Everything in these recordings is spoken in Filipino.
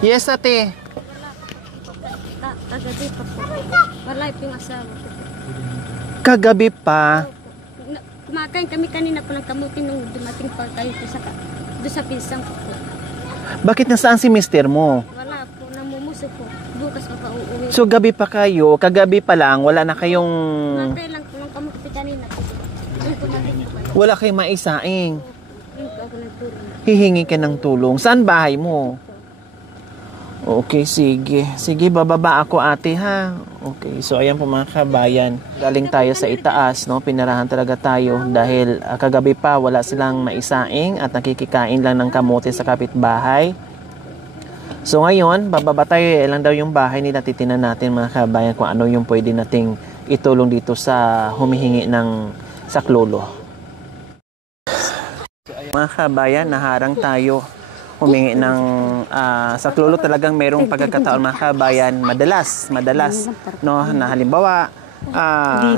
Yes, ate. Kagabi pa po. Wala yung asawa ko. Kagabi pa. Kumakain kami kanina po ng kamuti nung dumating pa kayo doon sa pinsang ko po. Bakit nasaan si mister mo? Wala po, namumuso po. Bukas pa uuwi. So gabi pa kayo, kagabi pa lang, wala na kayong... Kumakain lang po ng kamuti kanina po. Doon po natin po. Wala kayong maisaing. Doon po ako nagtulong. Hihingi ka ng tulong. Saan bahay mo? Okay, sige. Sige, bababa ako ate ha. Okay, so ayan po mga kabayan. Galing tayo sa itaas, no? Pinarahan talaga tayo dahil kagabi pa wala silang maisaing at nakikikain lang ng kamote sa kapitbahay. So ngayon, bababa tayo. Ilang daw yung bahay nila. Titinan natin mga kabayan kung ano yung pwede nating itulong dito sa humihingi ng saklolo. Mga kabayan, naharang tayo humingi ng saklolo. Talagang mayroong pagkakataon mga kabayan, madalas, no, na halimbawa,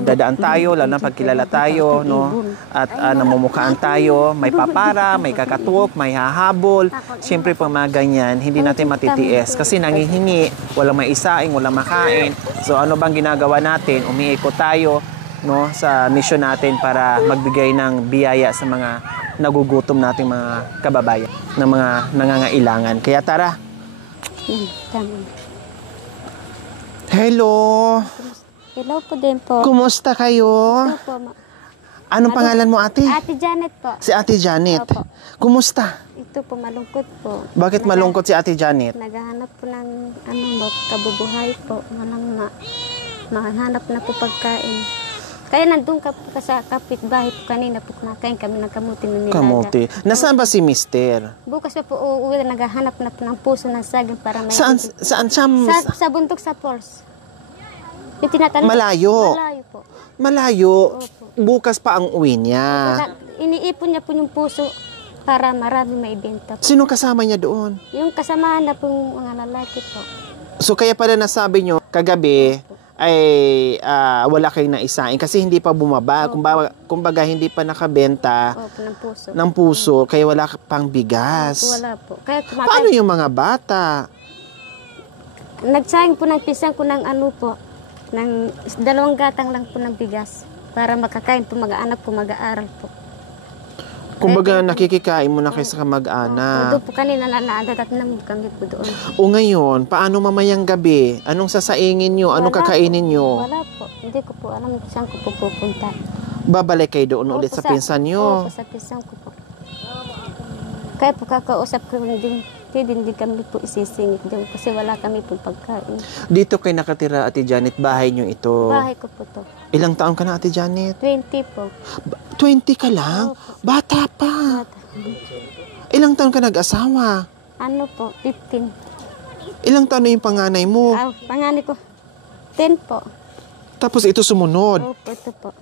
dadaan tayo, lalo na pagkilala tayo, no, at namumukhaan tayo, may papara, may kakatok, may hahabol. Siyempre pang mga ganyan, hindi natin matitiis kasi nangihingi, walang maisaing, walang makain. So ano bang ginagawa natin? Umiikot tayo, no, sa mission natin para magbigay ng biyaya sa mga nagugutom nating mga kababayan, ng mga nangangailangan. Kaya tara. Hello. Hello po din po. Kumusta kayo? Hello po, Anong pangalan mo, ate? Ate Janet po. Si Ate Janet. Opo. Kumusta? Ito po, malungkot po. Bakit malungkot si Ate Janet? Naghahanap po ng kabubuhay po. Walang makahanap na po pagkain. Kaya nandun ka po sa kapitbahay po kanina po kumakain kami ng kamuti na nilaga. Kamuti. Nasaan ba si mister? Bukas pa po uuwi, naghahanap na po ng puso ng saging para may... Saan siya? Sa bundok sa Falls. Yung tinatanong. Malayo? Malayo po. Malayo? Opo. Bukas pa ang uwi niya. Iniipon niya po yung puso para marami maibenta po. Sino kasama niya doon? Yung kasamahan na po mga lalaki po. So kaya pala nasabi niyo kagabi ay wala kayong naisain kasi hindi pa bumaba. Kumbaga hindi pa nakabenta ng puso kaya wala pang bigas. Wala po. Kaya paano yung mga bata? Nagsayang po ng pisang ko ng ano po, ng 2 gatang lang po ng bigas para makakain po mag-aanak ko mag-aaral po. Kumbaga nakikikain mo na kayo sa kamag-anak. Doon po kanina naadatat na kami po doon. O ngayon, paano mamayang gabi? Anong sasaingin nyo? Anong kakainin nyo? Wala po. Hindi ko po alam kung saan ko po pupunta. Babalik kayo doon ulit sa pinsan nyo? Opo, sa pinsan ko po. Kaya po kakausap ko hindi kami po isisingit doon kasi wala kami po pagkain. Dito kayo nakatira, Ate Janet, bahay nyo ito? Bahay ko po to. Ilang taon ka na, Ate Janet? 20 po. 20 ka lang? Bata pa. Ilang taon ka nag-asawa? Ano po, 15. Ilang taon na yung panganay mo? Panganay ko, 10 po. Tapos ito sumunod? Opo, ito po.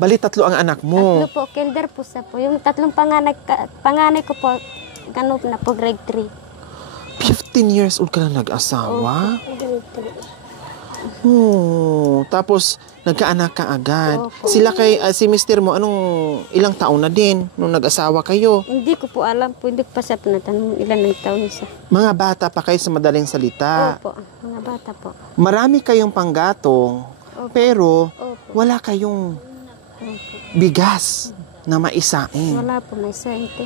Bali, 3 ang anak mo? 3 po, kinder po sa po. Yung 3 panganay ko po, ganun na po, grade 3. 15 years old ka na nag-asawa? Oh, tapos nagkaanak ka agad. Sila si mister mo, ilang taon na din nung nag-asawa kayo? Hindi ko po alam po, hindi ko pa sa pinatanong ilan ng taon isa. Mga bata pa kayo sa madaling salita? Opo, mga bata po. Marami kayong panggatong, pero wala kayong bigas na maisain. Wala po, may sainte.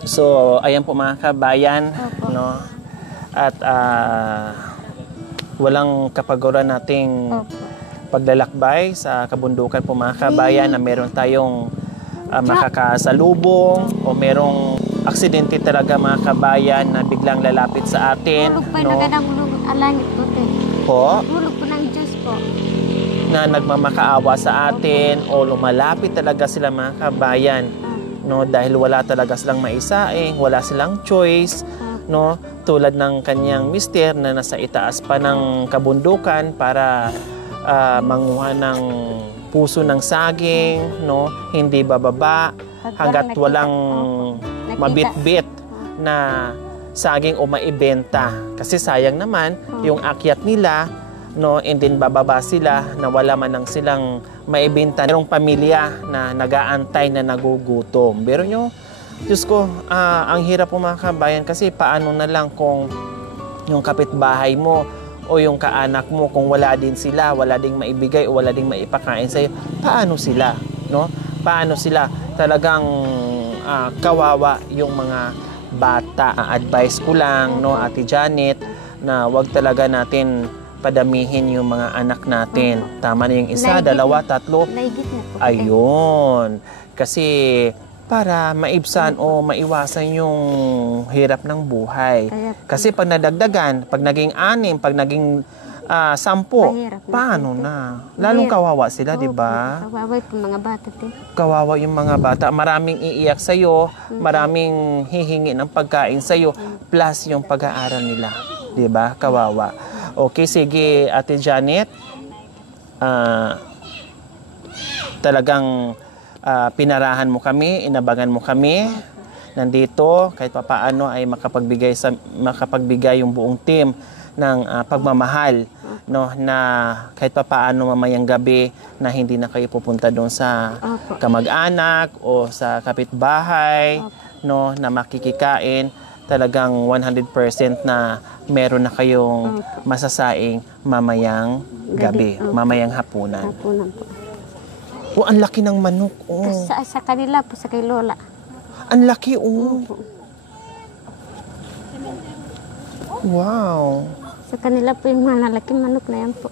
So, ayan po mga kabayan, no? At walang kapaguran nating paglalakbay sa kabundukan po mga kabayan na meron tayong makakasalubong o merong aksidente talaga mga kabayan na biglang lalapit sa atin. Hulog pa na langit po, te. Po? Hulog po ng Diyos po. Na nagmamakaawa sa atin o lumalapit talaga sila mga kabayan. No, dahil wala talaga silang maisaing, wala silang choice, no, tulad ng kanyang mister na nasa itaas pa ng kabundukan para manguha ng puso ng saging, no, hindi bababa hanggat walang mabit-bit na saging o maibenta kasi sayang naman yung akyat nila, no, and then bababa sila na wala man lang silang maibenta. Merong pamilya na nag-aantay na nagugutom. Pero nyo, Diyos ko, ang hirap po mga kabayan kasi paano na lang kung yung kapitbahay mo o yung kaanak mo, kung wala din sila, wala ding maibigay o wala ding maipakain sa'yo, paano sila? No? Paano sila? Talagang kawawa yung mga bata. Advice ko lang, no, Ate Janet, na wag talaga natin padamihin yung mga anak natin. Tama na yung isa, dalawa, tatlo. Naigit na po. Ayun. Kasi para maibsan o maiwasan yung hirap ng buhay. Kasi pag nadagdagan, pag naging 6, pag naging 10, paano na? Lalong kawawa sila, di ba? Kawawa po mga bata. Kawawa yung mga bata. Maraming iiyak sa'yo, maraming hihingi ng pagkain sa'yo, plus yung pag-aaral nila. Di ba? Kawawa. Okay, sige, Ate Janet. Talagang pinarahan mo kami, inabangan mo kami. Nandito, kahit papaano ay makapagbigay yung buong team ng pagmamahal, no, na kahit papaano mamayang gabi na hindi na kayo pupunta doon sa kamag-anak o sa kapitbahay, no, na makikikain. Talagang 100% na meron na kayong masasaing mamayang gabi, mamayang hapunan. Hapunan po. O, ang laki ng manok. Oh. Sa kanila po, sa kay Lola. Ang laki, oh. Wow. Sa kanila po yung mga lalaking manok na yan po.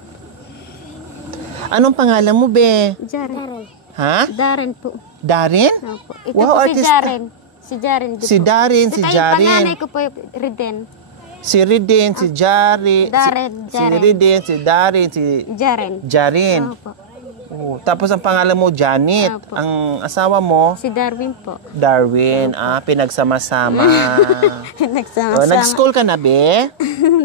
Anong pangalan mo, be? Jaren. Ha? Darren po. Darren? Opo. Ito Wow, po artista. si Jaren. Si Jaren. Si Darren, si Jaren. Panganay ko po yung Riden. Si Riden, si Jari. Darren, Si Jaren. Riden, si Darren, si Jaren. Jaren. Opo. Oh, tapos ang pangalan mo, Janet. Opo. Ang asawa mo, Si Darwin po. Darwin. Pinagsama-sama. Nagsama-sama. Nag-school ka na, be?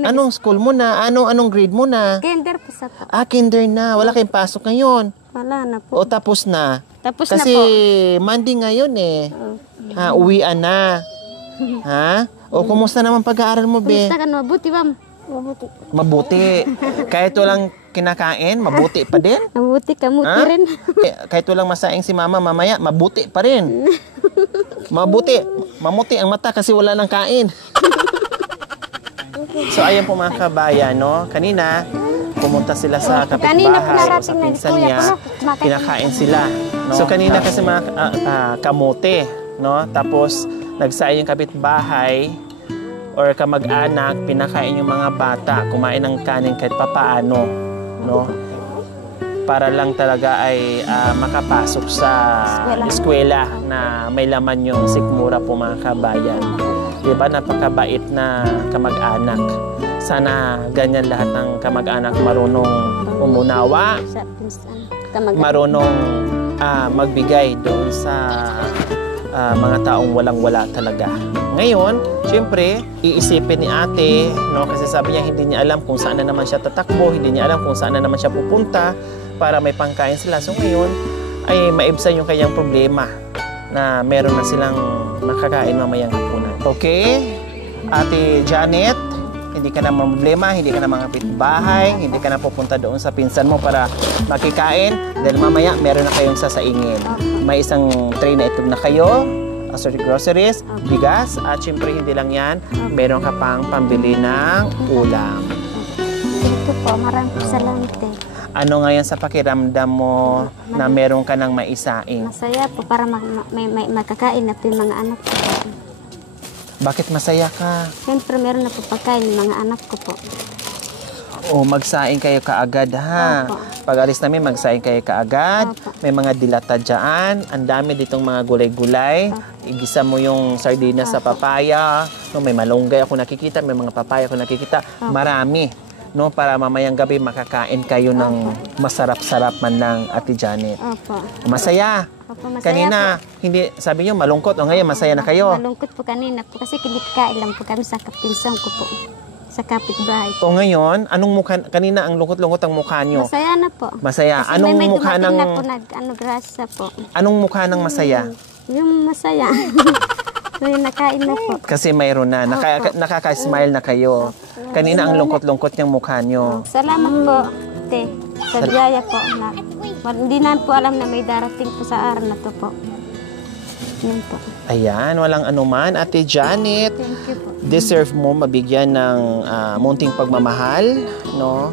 Anong school mo na? Anong grade mo na? Kinder po sa po. Kinder na. Wala kayong pasok ngayon. Wala na po. O tapos na? Tapos Kasi na po. Monday ngayon eh. Uwian na. Ha? O kumusta naman pag-aaral mo, be? Kumusta ka? Mabuti, ma'am. Mabuti. Mabuti. Kahit walang kinakain, mabuti pa din. Mabuti, kamuti Ha? rin. Kahit walang masaing si mama mamaya, mabuti pa rin. Mabuti. Mamuti ang mata kasi wala nang kain. So ayan po mga kabayan, no? Kanina, pumunta sila sa Kanina po kapitbahay o sa narating na pinsan kuya niya. ko, no? Kumakain. Kinakain sila. No? So kanina kasi mga kamote, no? Tapos nagsain yung kapitbahay or kamag-anak, pinakain yung mga bata, kumain ng kanin kahit papaano, no? Para lang talaga ay makapasok sa eskwela na may laman yung sikmura po mga kabayan. Diba? Napakabait na kamag-anak. Sana ganyan lahat ng kamag-anak marunong umunawa, Sa pinsan. Kamag- marunong magbigay doon sa mga taong walang-wala talaga. Ngayon, syempre, iisipin ni ate, no, kasi sabi niya hindi niya alam kung saan na naman siya tatakbo, hindi niya alam kung saan na naman siya pupunta para may pangkain sila. So ngayon, ay maibsan yung kanyang problema na meron na silang makakain mamayang hapunan. Okay? Ate Janet, hindi ka na problema, hindi ka na mga kapitbahay, hindi ka na pupunta doon sa pinsan mo para makikain dahil mamaya meron na kayong sasaingin. May isang tray na itlog na kayo, assorted groceries, bigas, at syempre hindi lang yan, meron ka pang pambili ng ulam. Ito po, maraming salamat eh. Ano ngayon sa pakiramdam mo na meron ka ng maisaing? Masaya po para may makakain na po yung mga anak ko. Bakit masaya ka? Siyempre meron na po pagkain yung mga anak ko po. O magsaing kayo kaagad ha. Opo. Pag alis namin, magsaing kayo kaagad. Opo. May mga dilata dyan. Ang dami ditong mga gulay-gulay. Igisa mo yung sardinas sa papaya. No, may malunggay ako nakikita, may mga papaya ako nakikita. Marami. No, para mamayang gabi makakain kayo ng masarap-sarap man lang, Ate Janet. Opo. Masaya. Opo, masaya Kanina, hindi, sabi niyo malungkot. O ngayon, masaya na kayo. Malungkot po kanina po kasi kinikain lang po kami sa kapinsan ko po. Sa kapitbahay. O ngayon, anong mukha, kanina ang lungkot-lungkot ang mukha niyo? Masaya na po. Masaya. Kasi Anong may mukha dumating ng na po grasa po. anong mukha ng masaya? Yung masaya. May nakain na po. Kasi mayroon na. Nakaka-smile na kayo. Kanina ang lungkot-lungkot niyang mukha niyo. Salamat po, te. Sa biyaya po. Hindi na po alam na may darating po sa araw na to po. Yun po. Ayan, walang anuman. Ate Janet, Thank you po. deserve mo mabigyan ng munting pagmamahal, no?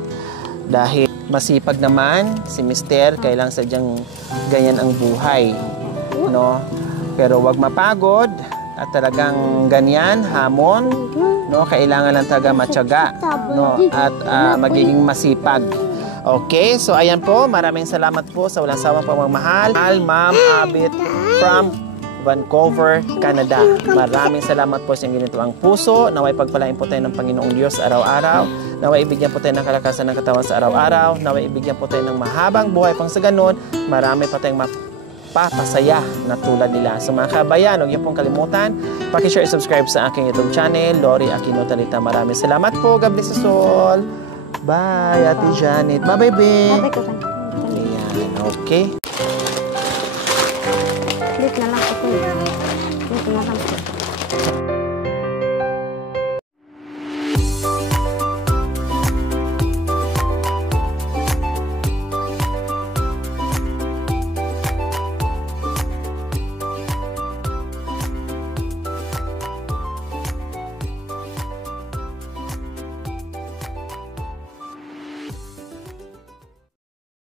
Dahil masipag naman si Mister, kailang sadyang ganyan ang buhay, no? Pero wag mapagod at talagang ganyan, hamon, no? Kailangan lang talaga matyaga, no? At magiging masipag. Okay, so ayan po, maraming salamat po sa walang sawang pagmamahal. Ma'am Abit from Vancouver, Canada. Maraming salamat po sa inyong ginituang puso. Naway pagpalain po tayo ng Panginoong Diyos araw-araw. Naway ibigyan po tayo ng kalakasan ng katawan sa araw-araw. Naway ibigyan po tayo ng mahabang buhay pang sa ganun. Marami pa tayong mapapasaya na tulad nila. So mga kabayan, huwag niyo pong kalimutan. Paki-share and subscribe sa aking YouTube channel, Lori Aquino Talita. Maraming salamat po. God bless us all. Bye, Ate Janet. Bye-bye, babe. Sabi ko Ayan, okay.